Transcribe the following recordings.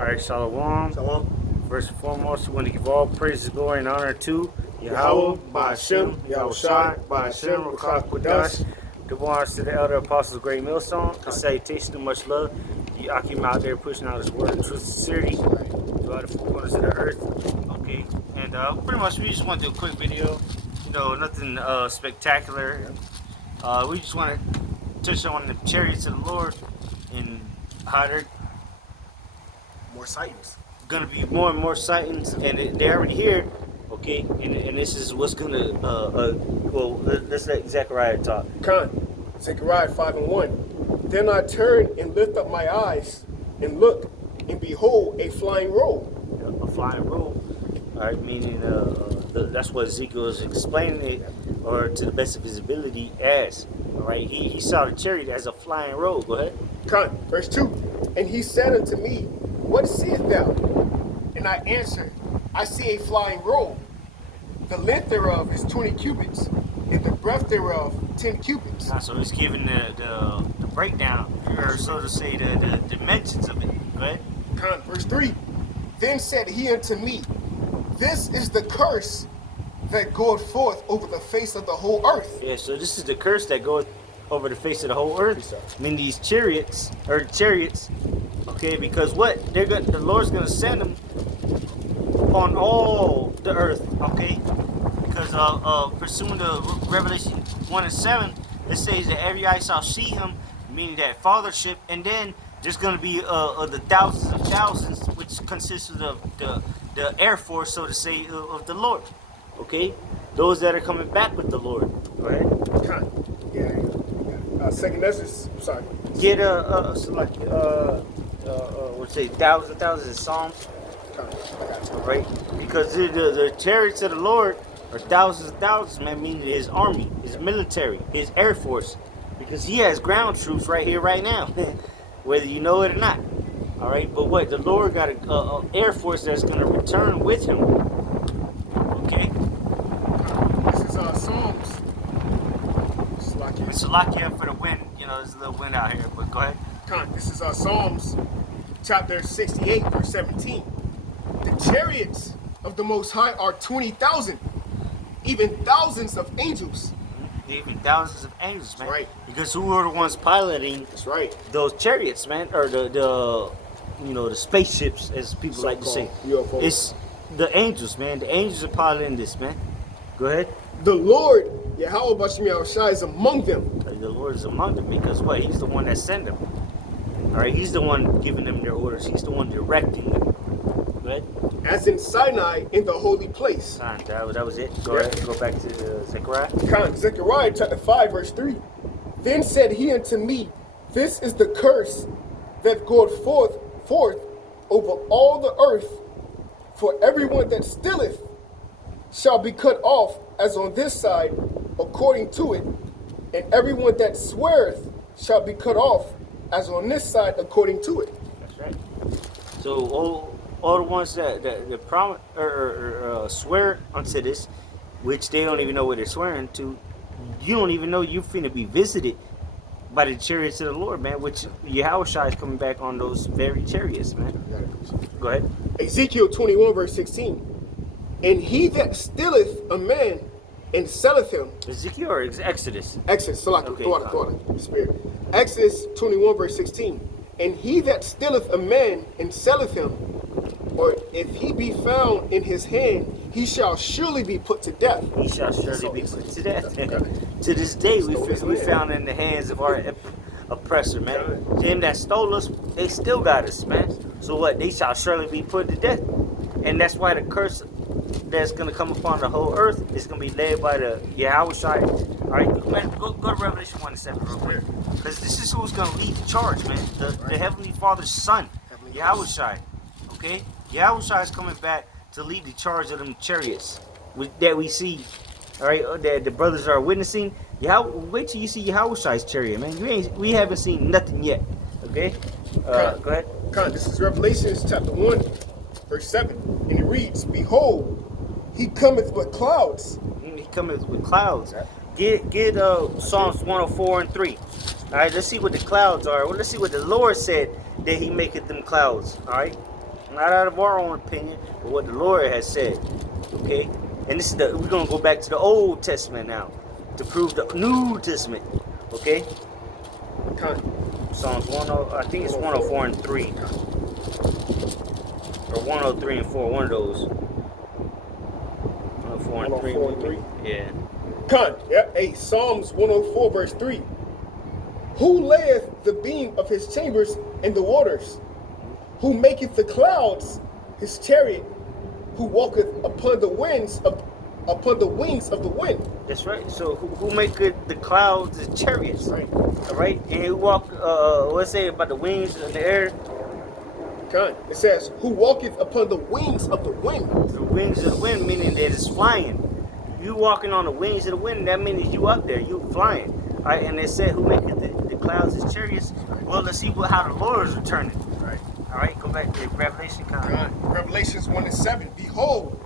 Alright, Shalom. Shalom. First and foremost, we want to give all praise, glory, and honor to Yahweh, Ba'ashem, Yahweh Shai, Ba'ashem, Ruach Kodash. Give honors to the elder apostles, great millstone. A salutation of much love. The Akim out there pushing out his word in truth and sincerity throughout the four corners of the earth. Okay, and pretty much we just want to do a quick video. You know, nothing spectacular. We just want to touch on the chariots of the Lord and how they're More sightings. gonna be more and more sightings, and they're already here. Okay, and this is what's gonna well, let's let Zechariah talk. Zechariah 5:1. Then I turned and lift up my eyes and looked, and behold, a flying roll. A flying roll. All right, meaning that's what Ezekiel is explaining it, or to the best of his ability, as. All right, he saw the chariot as a flying roll. Go ahead. Verse 2. And he said unto me, What seest thou? And I answered, I see a flying roll. The length thereof is 20 cubits, and the breadth thereof 10 cubits. So he's giving the breakdown, or so to say, the dimensions of it. Go ahead. Verse 3. Then said he unto me, This is the curse that goeth forth over the face of the whole earth. Yeah, so this is the curse that goeth over the face of the whole earth. I mean, these chariots, okay, because what? The Lord's going to send them on all the earth, okay? Because pursuing the Revelation 1:7, it says that every eye shall see him, meaning that fathership, and then there's going to be the thousands of thousands, which consists of the Air Force, so to say, of the Lord, okay? Those that are coming back with the Lord. Go ahead. Second Ezra's, sorry. Get so like let's say thousands of Psalms, right? Because the chariots of the Lord are thousands of thousands, man. Meaning his army, his military, his air force, because he has ground troops right here, right now, whether you know it or not. All right, but what? The Lord got a air force that's going to return with him. Okay. This is Psalms. It's Salakia for the wind. You know, there's a little wind out here, but go ahead. This is Psalms chapter 68, verse 17. The chariots of the Most High are 20,000, even thousands of angels. Even thousands of angels, man. That's right. Because who are the ones piloting? That's right. Those chariots, man, or the spaceships, as people like to say. UFO. It's the angels, man. The angels are piloting this, man. Go ahead. The Lord, Yahweh Ba'ashem Yahweh Shai, is among them. The Lord is among them, because what? He's the one that sent them. All right, he's the one giving them their orders. He's the one directing them. Go ahead. As in Sinai in the holy place. That was it. Go ahead. Go back to Zechariah. Zechariah chapter 5, verse 3. Then said he unto me, This is the curse that goeth forth over all the earth, for everyone that stealeth shall be cut off as on this side according to it, and everyone that sweareth shall be cut off as on this side according to it. That's right. So all the ones that promise or swear unto this, which they don't even know what they're swearing to, you don't even know you're finna be visited by the chariots of the Lord, man, which Yahweh Shai is coming back on those very chariots, man. Go ahead. Ezekiel 21, verse 16. And he that stealeth a man and selleth him. Ezekiel or Exodus? Exodus, Spirit. Exodus 21, verse 16. And he that stealeth a man and selleth him, or if he be found in his hand, he shall surely be put to death. He shall surely be put to death. To this day, we found in the hands of our oppressor, man. Them that stole us, they still got us, man. So what? They shall surely be put to death. And that's why the curse that's going to come upon the whole earth is going to be led by the Yahweh Shai. All right, man, go to Revelation 1:7 real quick. Because this is who's going to lead the charge, man. The Heavenly Father's Son, Yahweh Shai. Okay? Yahweh Shai is coming back to lead the charge of them chariots that we see, all right, that the brothers are witnessing. Wait till you see Yahweh Shai's chariot, man. We haven't seen nothing yet. Okay? Go ahead. This is Revelation chapter 1, verse 7. And it reads, Behold, he cometh with clouds. He cometh with clouds. Get Psalms 104:3. All right, let's see what the clouds are. Well, let's see what the Lord said that he maketh them clouds. All right. Not out of our own opinion, but what the Lord has said. Okay? And this is we're gonna go back to the Old Testament now to prove the New Testament. Okay? Psalms 10, I think it's 104 and 3. Or 103 and 4, one of those. 104 and 3. 104 and 3? Yeah. Yep. Hey, Psalms 104 verse 3. Who layeth the beam of his chambers in the waters? Who maketh the clouds his chariot? Who walketh upon the wings of the wind? That's right. So who maketh the clouds his chariots? Right. All right. And who walk? What's it about the wings in the air? It says, who walketh upon the wings of the wind? The wings of the wind, meaning that it's flying. You walking on the wings of the wind, that means you up there, you flying. All right, and they said, who maketh the clouds his chariots? Well, let's see how the Lord is returning. Right. All right, go back to Revelation. Revelations 1 and 7. Behold,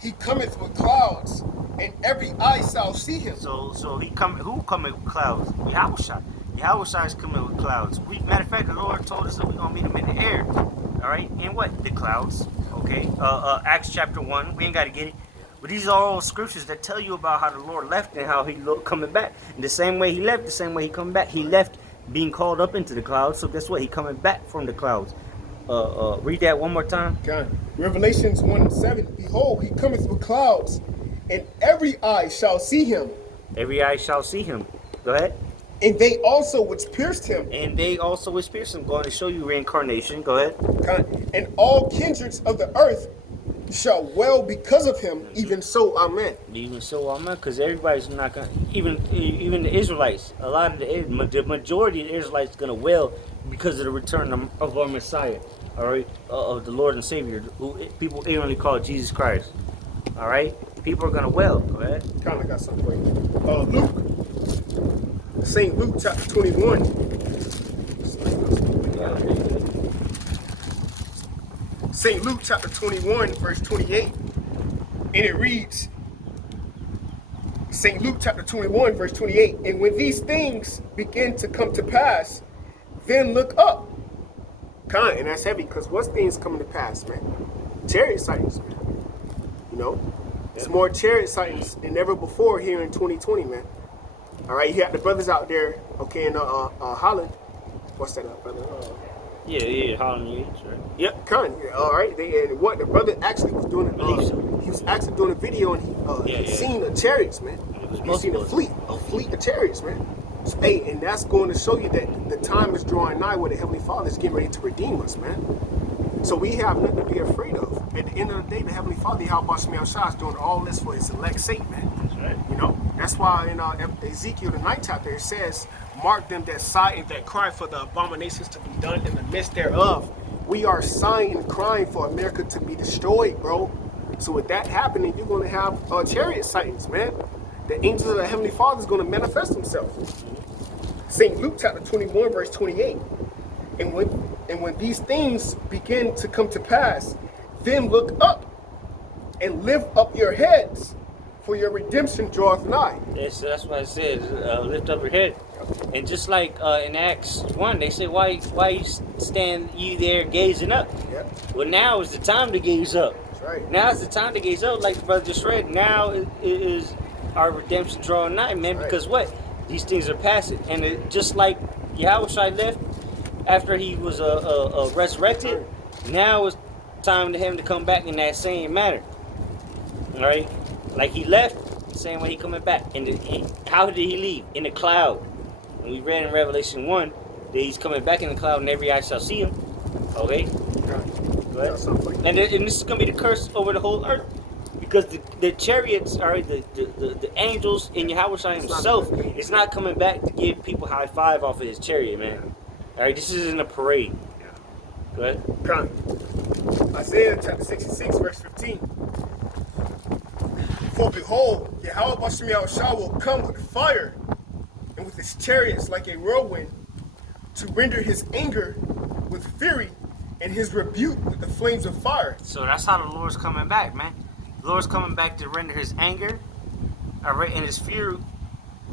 he cometh with clouds, and every eye shall see him. So who coming with clouds? Yahushua. Yahushua is coming with clouds. Matter of fact, the Lord told us that we're gonna meet him in the air. All right, and what? The clouds. Okay. Acts chapter 1. We ain't got to get it. But these are all scriptures that tell you about how the Lord left and how he coming back. And the same way he left, the same way he coming back. He left being called up into the clouds. So guess what? He coming back from the clouds. Read that one more time. Revelations 1 and 7. Behold, he cometh with clouds, and every eye shall see him. Every eye shall see him. Go ahead. And they also which pierced him. And they also which pierced him. Going to show you reincarnation. Go ahead. And all kindreds of the earth shall well because of him. Even so, amen. Even so, amen. Because everybody's not gonna. Even the Israelites. A lot of the majority of the Israelites gonna wail because of the return of our Messiah. All right, of the Lord and Savior, who people ignorantly call Jesus Christ. All right, people are gonna wail. Go ahead. I got something for you. Luke, St. Luke chapter 21. St. Luke chapter 21, verse 28, and it reads, St. Luke chapter 21, verse 28, and when these things begin to come to pass, then look up. And that's heavy, because what's things coming to pass, man? Chariot sightings, man. You know? It's more chariot sightings than ever before here in 2020, man. All right, you got the brothers out there, okay, in Holland. What's that up, brother? Yeah, Holland, right? Yep, all right. And what the brother actually was doing, he was actually doing a video, and he seen the chariots, man. He seen a fleet of chariots, man. So, hey, and that's going to show you that the time is drawing nigh where the Heavenly Father is getting ready to redeem us, man. So we have nothing to be afraid of. At the end of the day, the Heavenly Father, Yahweh Shemel Shah, is doing all this for his elect's sake, man. That's right. You know, that's why in Ezekiel, the 9th chapter, it says, mark them that sigh and that cry for the abominations to be done in the midst thereof. We are sighing and crying for America to be destroyed, bro. So with that happening, you're going to have chariot sightings, man. The angels of the Heavenly Father is going to manifest himself. St. Luke chapter 21, verse 28. And when these things begin to come to pass, then look up and lift up your heads, for your redemption draweth nigh. Yes, that's what I said. Lift up your head. And just like in Acts 1, they say, why stand you there gazing up? Yep. Well, now is the time to gaze up. That's right. Now is the time to gaze up, like the brother just read. Now is our redemption drawing nigh, man. Right. Because what? These things are passing. And just like Yahushua left after he was resurrected, now it's time to him to come back in that same manner. All right? Like he left, the same way he coming back. And how did he leave? In a cloud. And we read in Revelation 1 that he's coming back in the cloud and every eye shall see him. Okay? Go ahead. And this is going to be the curse over the whole earth. Because the chariots, all right, the angels and Yahushua himself is not coming back to give people high five off of his chariot, man. All right, this isn't a parade. Go ahead. Isaiah chapter 66, verse 15. For behold, Yahweh Shah will come with fire, and with his chariots like a whirlwind, to render his anger with fury, and his rebuke with the flames of fire. So that's how the Lord's coming back, man. The Lord's coming back to render his anger, all right, and his fury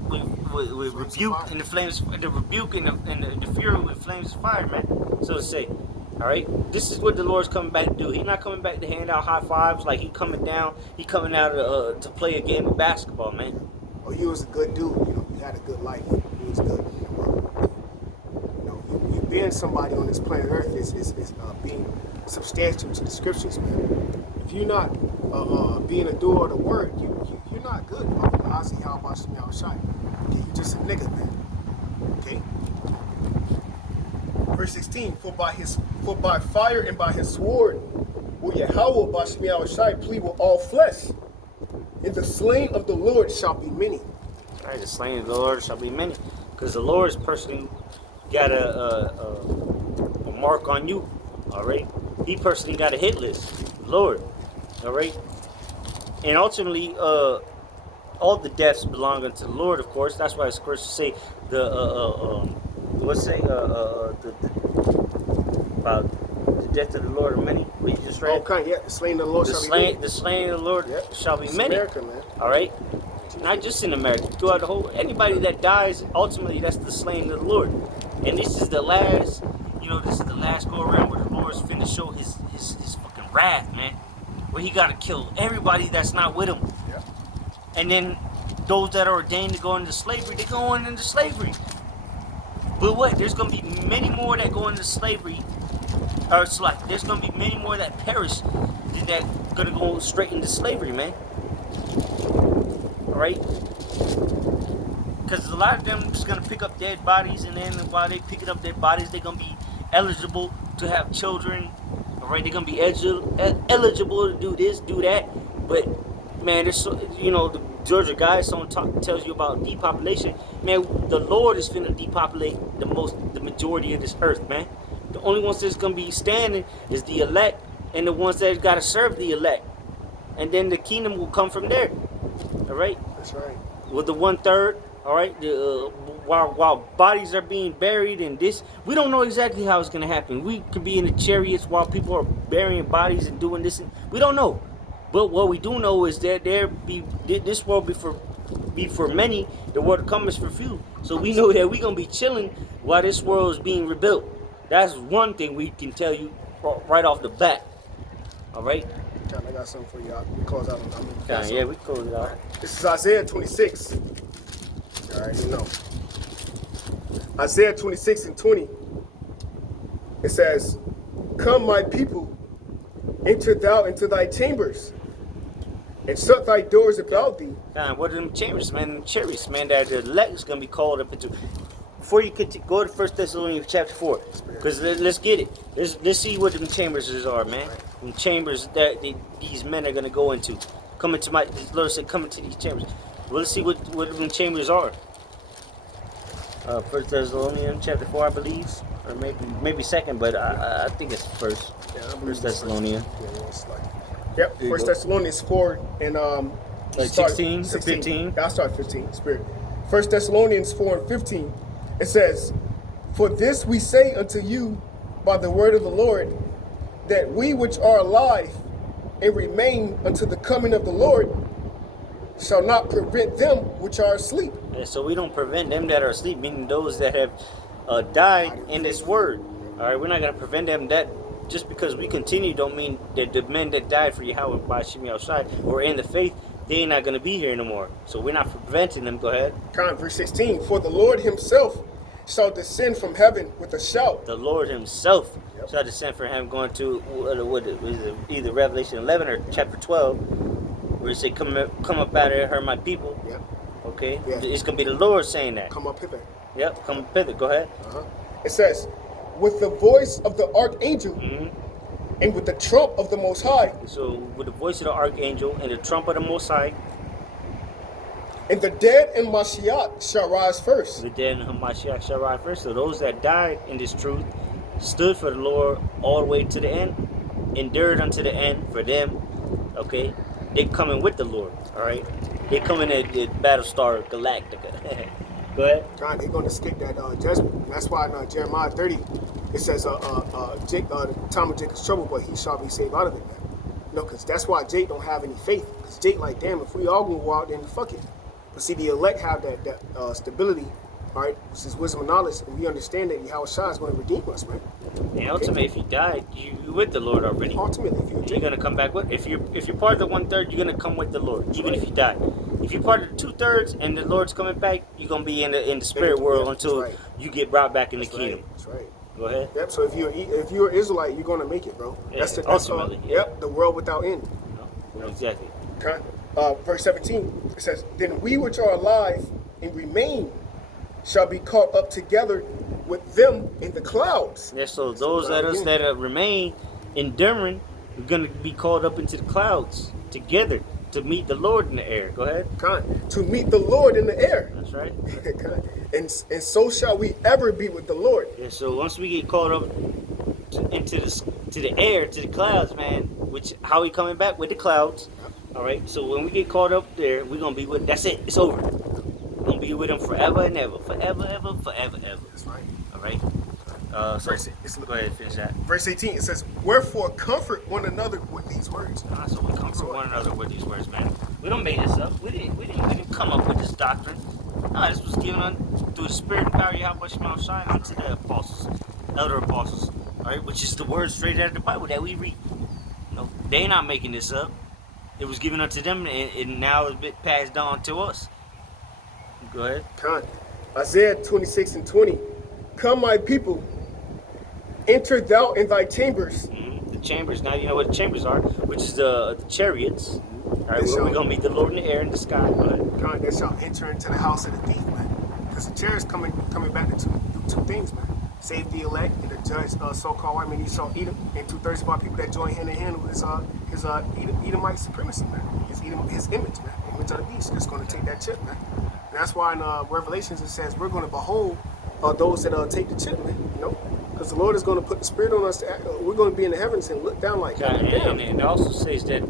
with rebuke and the flames, the rebuke and the fury with flames of fire, man. So to say, All right, this is what the Lord's coming back to do. He's not coming back to hand out high fives like he coming down. He coming out to play a game of basketball, man. Oh, you was a good dude. You know, you had a good life. You was good. You being somebody on this planet Earth is being substantial to the scriptures, man. If you're not being a doer of the word, you're not good. Okay, you just a nigga, man. Okay. Verse 16, for by fire and by his sword will Yahweh Bashmi Shai plead with all flesh, and the slain of the Lord shall be many. All right, the slain of the Lord shall be many, because the Lord is personally got a mark on you. All right, he personally got a hit list, the Lord. All right, and ultimately, all the deaths belong unto the Lord, of course. That's why it's supposed to say about the death of the Lord are many. We just read. Okay, yeah, the slain of the Lord shall be many. The slain of the Lord shall be many. America, man. All right, not just in America, throughout the whole. Anybody that dies, ultimately, that's the slain of the Lord. And this is the last, this is the last go around where the Lord's finna show his fucking wrath, man. Where he gotta kill everybody that's not with him. Yeah. And then those that are ordained to go into slavery, they're going into slavery. But what? There's gonna be many more that go into slavery. Or it's like there's gonna be many more that perish than that gonna go straight into slavery, man. Alright? Because a lot of them just gonna pick up dead bodies, and then while they picking up dead bodies, they're gonna be eligible to have children. Alright, they're gonna be eligible to do this, do that. But man, there's so, the Georgia Guidestone tells you about depopulation. Man, the Lord is finna depopulate the majority of this earth, man. The only ones that's gonna be standing is the elect and the ones that gotta serve the elect. And then the kingdom will come from there. Alright? That's right. With the 1/3, alright, while bodies are being buried and this, we don't know exactly how it's gonna happen. We could be in the chariots while people are burying bodies and doing this. We don't know. But what we do know is that this world be for many, the world to come is for few. So we know that we're gonna be chilling while this world is being rebuilt. That's one thing we can tell you right off the bat. All right. John, I got something for you. We close out on that. Yeah, we close it out. This is Isaiah 26. All right, you know. Isaiah 26 and 20. It says, "Come, my people, enter thou into thy chambers, and shut thy doors about thee." What are them chambers, man? Them chariots, man, that the elect is gonna be called up into. Before you could go to 1 Thessalonians chapter 4, because let's get it. Let's see what them chambers are, man. Them chambers that these men are gonna go into. Come into the Lord said, come into these chambers. Well, let's see what them chambers are. 1 Thessalonians chapter 4, I believe, or maybe second, but I think it's first. Yeah, 1 Thessalonians. Yep, 1 Thessalonians 4 and like 16 or 15. I'll start 15. Spirit. 1 Thessalonians 4 and 15. It says, "For this we say unto you by the word of the Lord, that we which are alive and remain unto the coming of the Lord shall not prevent them which are asleep." Yeah, so we don't prevent them that are asleep, meaning those that have died in this word. All right, we're not going to prevent them. That just because we continue don't mean that the men that died for Yahweh by Shemi outside or in the faith, they ain't not going to be here no more. So we're not preventing them. Go ahead. Verse 16, "For the Lord himself shall descend from heaven with a shout." The Lord himself shall descend from heaven, going to what is it, either Revelation 11 or chapter 12, where it say, come up out of her, my people. Yep. Okay? Yeah. It's going to be the Lord saying that. Come up hither. Yep, come up hither. Go ahead. It says, "With the voice of the archangel and with the trump of the Most High." So with the voice of the archangel and the trump of the Most High, "And the dead in Mashiach shall rise first." the dead in Hamashiach shall rise first. So those that died in this truth stood for the Lord all the way to the end, endured unto the end for them. Okay, they coming with the Lord. All right, they coming at the Battlestar Galactica. Go ahead. God, they're going to escape that judgment. That's why in Jeremiah 30, it says, the time of Jacob's trouble, but he shall be saved out of it. Because that's why Jake don't have any faith. Because Jake like, damn, if we all going to go out, then fuck it. But see, the elect have that stability, all right, which is wisdom and knowledge, and we understand that Yahweh Shai is going to redeem us, man. And ultimately, if you die, you with the Lord already. Ultimately, if you're You're gonna come back with. If you're part of the 1/3, you're gonna come with the Lord, even if you die. If you're part of the 2/3 and the Lord's coming back, you're gonna be in the spirit world until you get brought back in the kingdom. That's right. Go ahead. Yep. So if you're an Israelite, you're gonna make it, bro. Yeah, ultimately. Yep. The world without end. No, exactly. Okay. Verse 17. It says, "Then we which are alive and remain shall be caught up together with them in the clouds." Yeah. So those that remain enduring, are gonna be called up into the clouds together to meet the Lord in the air. Go ahead. To meet the Lord in the air. That's right. And so shall we ever be with the Lord. Yeah. So once we get caught up into the air, to the clouds, man. Which how we coming back with the clouds? All right. So when we get caught up there, we're gonna be with. That's it. It's over. We're gonna be with Him forever and ever, forever, ever, forever, ever. That's right. All right. So go ahead, finish that. Verse 18, it says, "Wherefore comfort one another with these words." So we comfort one another with these words, man. We don't make this up. We didn't come up with this doctrine. No, this was given through the Spirit and power. How much Mount Shine unto the apostles, elder apostles, all right, which is the word straight out of the Bible that we read. No, they not making this up. It was given unto them, and now it's been passed on to us. Go ahead. Isaiah 26:20, "Come, my people, enter thou in thy chambers." The chambers. Now you know what the chambers are, which is the chariots. All right, we're gonna meet the Lord in the air in the sky. God, that shall enter into the house of the thief, man. Because the chariots coming back to two things, man. Save the elect and the judge, so-called white man Esau, Edom, and 2/3 of our people that join hand in hand with his Edomite supremacy, man. His image, man. Image of the beast. That's going to take that chip, man. And that's why in Revelations it says we're going to behold those that take the chip, man. You know, because the Lord is going to put the Spirit on us. We're going to be in the heavens and look down like that. And it also says that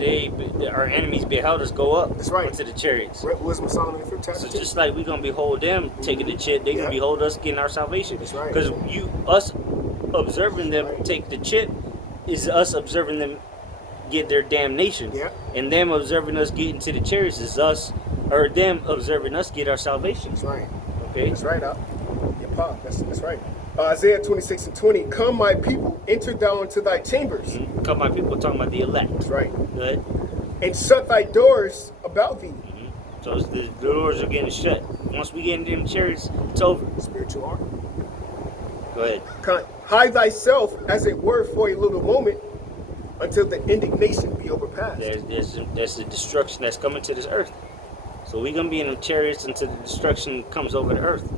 our enemies beheld us go up. That's right. Into the chariots. Wisdom of Solomon, 5th chapter. So just like we're gonna behold them taking the chip, they're gonna behold us getting our salvation. That's right. Because us observing them take the chip is us observing them get their damnation. Yeah. And them observing us get into the chariots is us, or them observing us get our salvation. That's right. Okay. That's right. That's right. Isaiah 26:20, "Come, my people, enter thou into thy chambers." Mm-hmm. Come, my people, talking about the elect. That's right. Good. "And shut thy doors about thee." Mm-hmm. So the doors are getting shut. Once we get into them chariots, it's over. Spiritual art. Go ahead. "Hide thyself, as it were, for a little moment, until the indignation be overpassed." There's the destruction that's coming to this earth. So we're gonna be in the chariots until the destruction comes over the earth.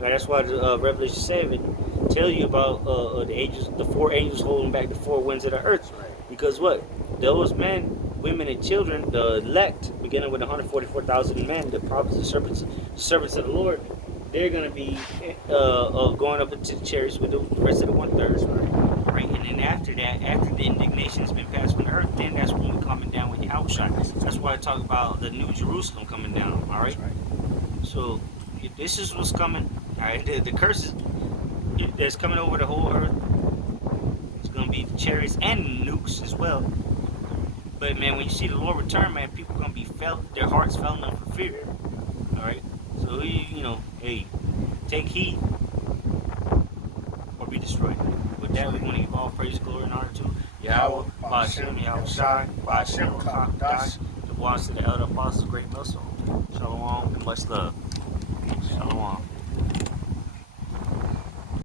Now that's why Revelation 7 tells you about the angels, the 4 angels holding back the 4 winds of the earth. Right. Because what? Those men, women, and children, the elect, beginning with 144,000 men, the prophets and servants of the Lord, they're gonna be going up into the chariots with the rest of the 1/3. Right. And then after that, after the indignation has been passed from the earth, then that's when we're coming down with the outshine. That's why I talk about the New Jerusalem coming down. All right. So if this is what's coming. All right, the curses that's coming over the whole earth. It's gonna be the chariots and nukes as well. But man, when you see the Lord return, man, people are gonna be their hearts failing them for fear. All right, so hey, take heed or be destroyed. With that, we want to give all praise, glory, and honor to Yahweh, Ba'ashem, Yahweh Shai, Ba'ashem, Rakakadash, the ones to the elder apostles, great muscle. Shalom and much love. Shalom.